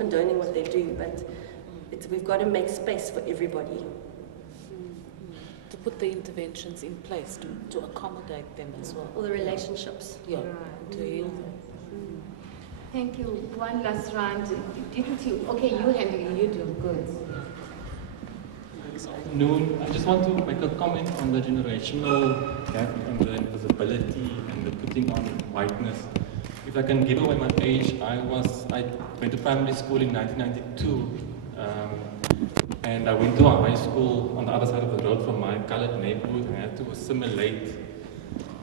condoning what they do, but we've got to make space for everybody. To put the interventions in place to accommodate them as well. All the relationships. Yeah, Right. to heal them. Thank you. One last round. Didn't you? Okay, you handle it. You do good. Noon, I just want to make a comment on the generational gap and the invisibility and the putting on whiteness. If I can give away my age, I went to primary school in 1992, and I went to a high school on the other side of the road from my colored neighborhood, and I had to assimilate.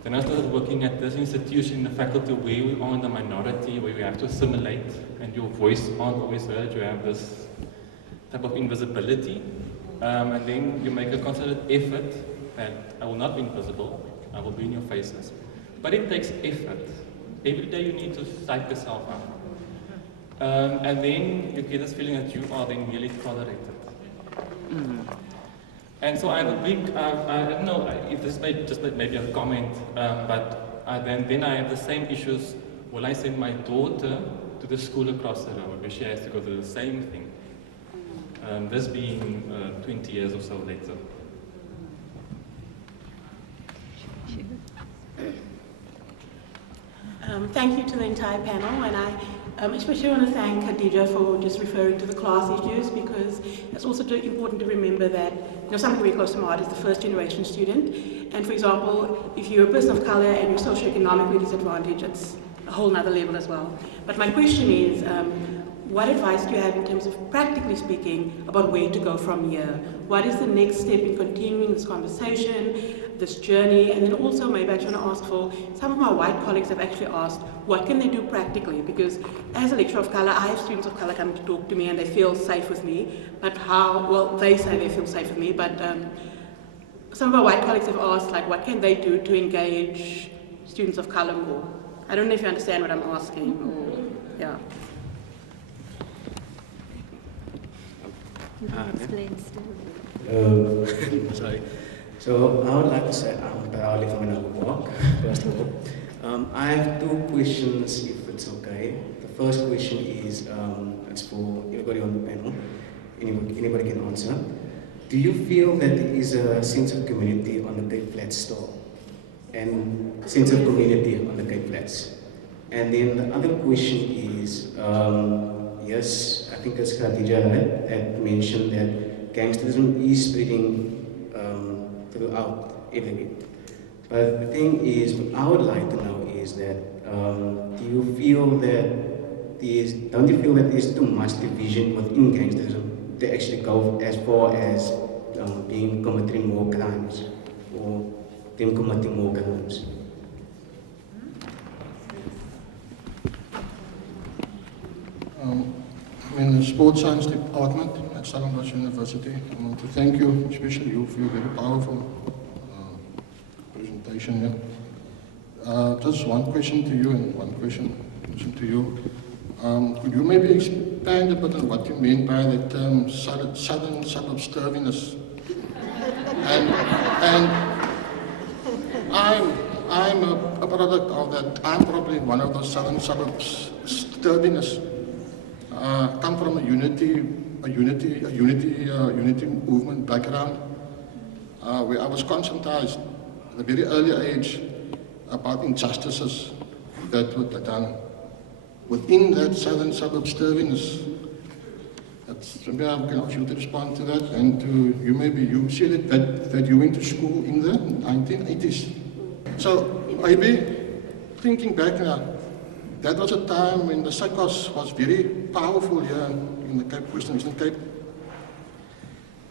Then I started working at this institution in the faculty where we are in the minority, where we have to assimilate, and your voice aren't always heard. You have this type of invisibility. And then you make a concerted effort that I will not be invisible, I will be in your faces. But it takes effort. Every day you need to psych yourself up. And then you get this feeling that you are then really tolerated. And so I have a big, I don't know if this may just maybe a comment, but then I have the same issues. Will I send my daughter to the school across the road where she has to go through the same thing? This being 20 years or so later. Thank you to the entire panel, and I especially want to thank Khadija for just referring to the class issues, because it's also important to remember that something very close to my heart is the first generation student. And for example, if you're a person of color and you're socioeconomically disadvantaged, it's a whole nother level as well. But my question is, what advice do you have in terms of, practically speaking, about where to go from here? What is the next step in continuing this conversation, this journey? And then also, maybe I just want to ask for, some of my white colleagues have actually asked, what can they do practically? Because as a lecturer of color, I have students of color coming to talk to me and they feel safe with me. But how, well, they say they feel safe with me, but some of our white colleagues have asked, like, what can they do to engage students of color more? I don't know if you understand what I'm asking, or, yeah. Sorry. So I would like to say I'm proudly from another walk, first of all. I have two questions, if it's okay. The first question is, it's for everybody on the panel. Anybody can answer. Do you feel that there is a sense of community on the Cape Flats store? And sense of community on the Cape Flats? And then the other question is, yes, I think as Khadija had mentioned that gangsterism is spreading throughout everywhere. But the thing is, what I would like to know is that, don't you feel that there's too much division within gangsterism to actually go as far as committing more crimes, or them committing more crimes? I'm in the sports science department at Stellenbosch University. I want to thank you, especially you, for your very powerful presentation here. Just one question to you and one question to you. Could you maybe expand a bit on what you mean by the term southern suburb sturdiness? And I'm a product of that. I'm probably one of those southern suburbs sturdiness. Come from a unity movement background, where I was conscientized at a very early age about injustices that were done within that southern suburb sturdiness. Maybe I can ask you to respond to that, and to you, maybe you said that you went to school in the 1980s. So maybe thinking back now, that was a time when the SACOS was very powerful here in the Cape, Western Cape.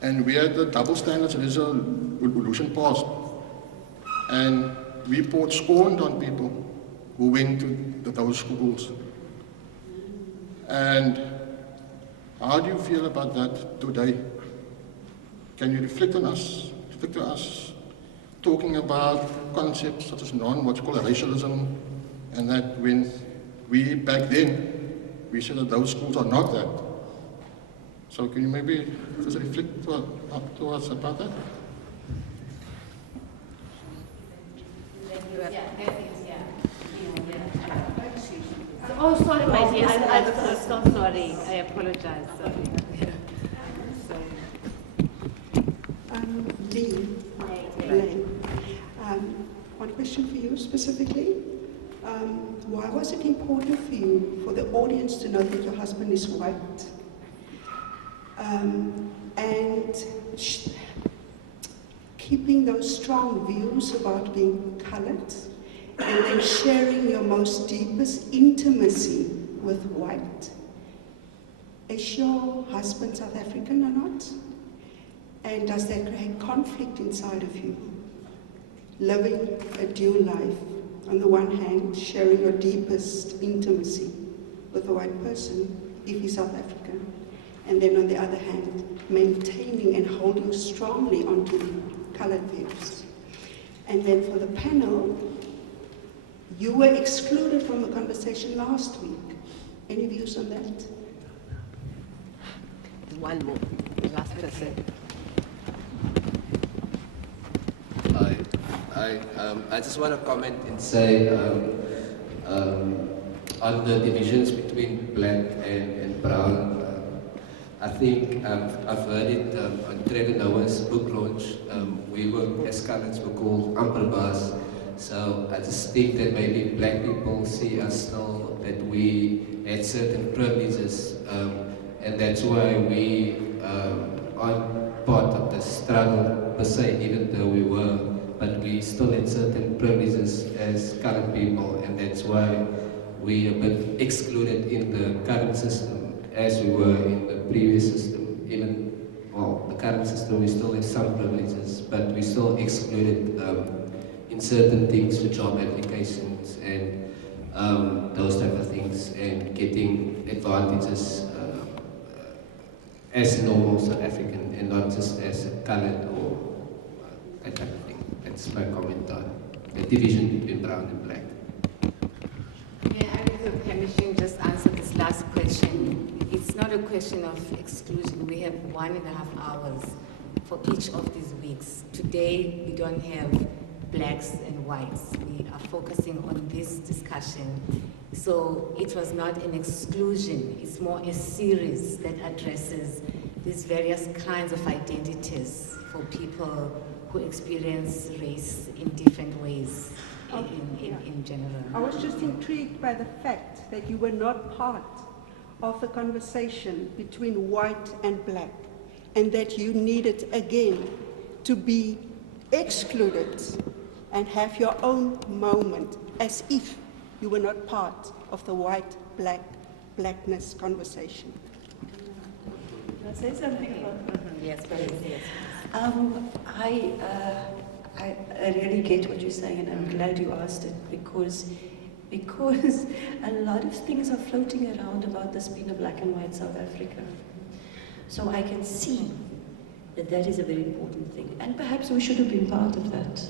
And we had the double standards resolution passed. And we poured scorn on people who went to those schools. And how do you feel about that today? Can you reflect to us, talking about concepts such as what's called racialism, and that when we back then, we said that those schools are not that. So can you maybe just reflect to us about that? Oh, sorry, my dear. Yes, I'm so sorry. I apologize. Sorry. Lee, Blaine, one question for you specifically. Why was it important for you, for the audience to know that your husband is white? And keeping those strong views about being colored, and then sharing your most deepest intimacy with white. Is your husband South African or not? And does that create conflict inside of you? Living a dual life, on the one hand, sharing your deepest intimacy with a white person, if he's South African, and then on the other hand, maintaining and holding strongly onto the colored views. And then for the panel, you were excluded from the conversation last week. Any views on that? One more, last person. I just want to comment and say on the divisions between black and brown. I think I've heard it on Trevor Noah's book launch. We were, as coloreds, were called amperbars. So I just think that maybe black people see us still, that we had certain privileges, and that's why we aren't part of the struggle per se, even though we were, but we still had certain privileges as colored people, and that's why we are a bit excluded in the current system as we were in the previous system. Even, well, the current system, we still have some privileges, but we still excluded in certain things for job applications and those type of things, and getting advantages as a normal South African and not just as a colored or that type of thing. That's my comment on the division between brown and black. Yeah, I think the permission just answer this last question. It's not a question of exclusion. We have 1.5 hours for each of these weeks. Today, we don't have blacks and whites. We are focusing on this discussion. So it was not an exclusion. It's more a series that addresses these various kinds of identities for people who experience race in different ways in general. I was just intrigued by the fact that you were not part of the conversation between white and black, and that you needed again to be excluded and have your own moment, as if you were not part of the white-blackness conversation. Can I say something about that? Yes, please. Yes. I really get what you're saying, and I'm glad you asked it, because a lot of things are floating around about this being a black and white South Africa. So I can see that that is a very important thing, and perhaps we should have been part of that.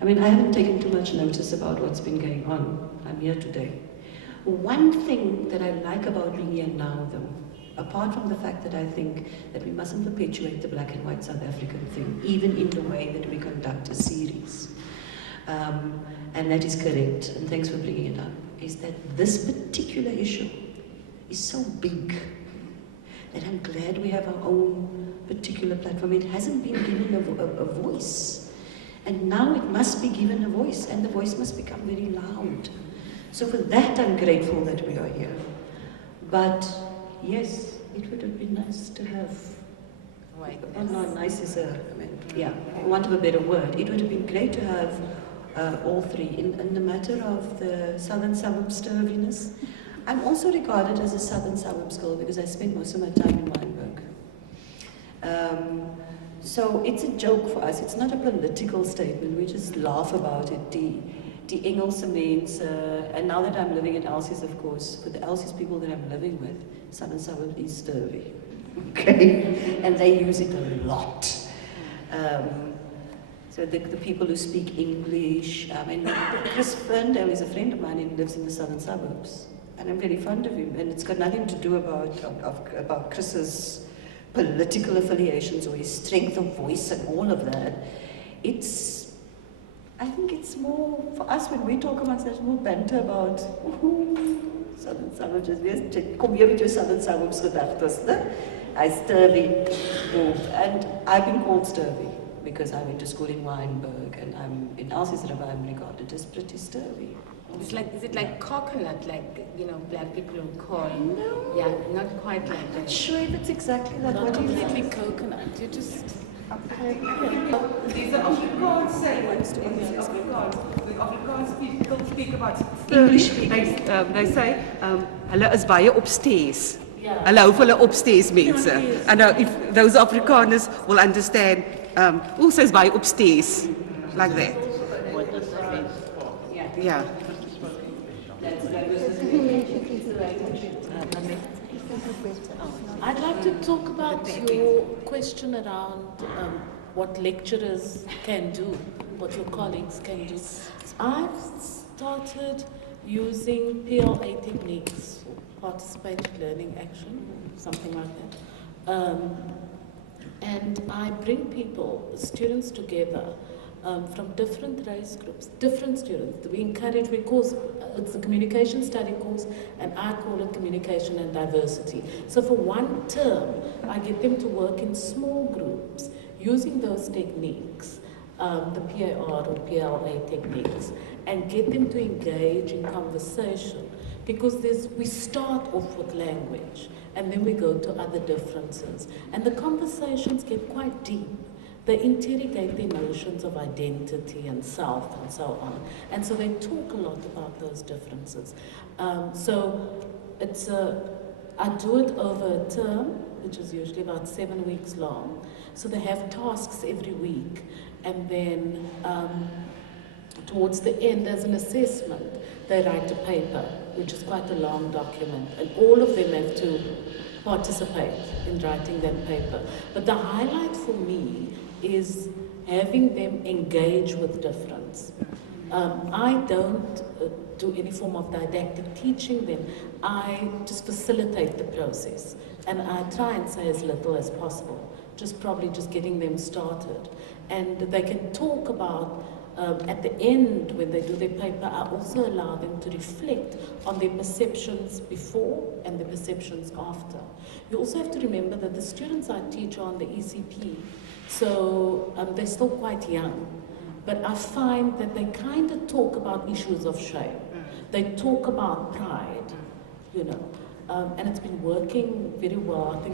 I mean, I haven't taken too much notice about what's been going on. I'm here today. One thing that I like about being here now, though, apart from the fact that I think that we mustn't perpetuate the black and white South African thing, even in the way that we conduct a series, and that is correct, and thanks for bringing it up, is that this particular issue is so big that I'm glad we have our own particular platform. It hasn't been given a voice, and now it must be given a voice, and the voice must become very loud. So for that, I'm grateful that we are here. But yes, it would have been nice to have, oh no, nice is for want of a better word, it would have been great to have all three. In the matter of the southern suburbs sturdiness, I'm also regarded as a southern suburbs girl because I spent most of my time in Wynberg. So it's a joke for us. It's not a political statement. We just laugh about it. The Engelse means, and now that I'm living in Elsies, of course, for the Elsies people that I'm living with, southern suburb is sturdy, okay? And they use it a lot. So the people who speak English, Chris Ferndale is a friend of mine and lives in the southern suburbs. And I'm very fond of him, and it's got nothing to do about Chris's political affiliations or his strength of voice and all of that. It's I think it's more, for us when we talk amongst us, more banter about Southern Suburbs, kom hier met jou Southern Suburbs gedagtes, né? Hy's sturdy. And I've been called sturdy because I went to school in Wynberg and I'm in Elsie's River, I'm regarded as pretty sturdy. It's like, is it like coconut, like, you know, black people would call? No. Yeah, not quite like I'm that. not sure if it's exactly that. Not What do you completely think? coconut. You just These are Afrikaans sayings. The Afrikaans people speak about English They say, hulle is baie upstairs. Hulle hou vir hulle upstairs mense. And if those Afrikaners will understand, also is baie upstairs, like that. Yeah. I'd like to talk about your question around what lecturers can do, what your colleagues can do. I've started using PLA techniques, participated learning action, something like that. And I bring people, students together from different race groups, different students. We encourage, because it's a communication study course, and I call it communication and diversity. So for one term, I get them to work in small groups using those techniques, the PAR or PLA techniques, and get them to engage in conversation. Because we start off with language, and then we go to other differences. And the conversations get quite deep. They interrogate the notions of identity and self and so on. And so they talk a lot about those differences. So I do it over a term, which is usually about 7 weeks long. So they have tasks every week. And then towards the end, there's an assessment. They write a paper, which is quite a long document. And all of them have to participate in writing that paper. But the highlight for me is having them engage with difference. I don't do any form of didactic teaching them. I just facilitate the process. And I try and say as little as possible, probably just getting them started. And they can talk about, at the end when they do their paper, I also allow them to reflect on their perceptions before and the perceptions after. You also have to remember that the students I teach are on the ECP, so they're still quite young. But I find that they kind of talk about issues of shame. They talk about pride, you know, and it's been working very well. I think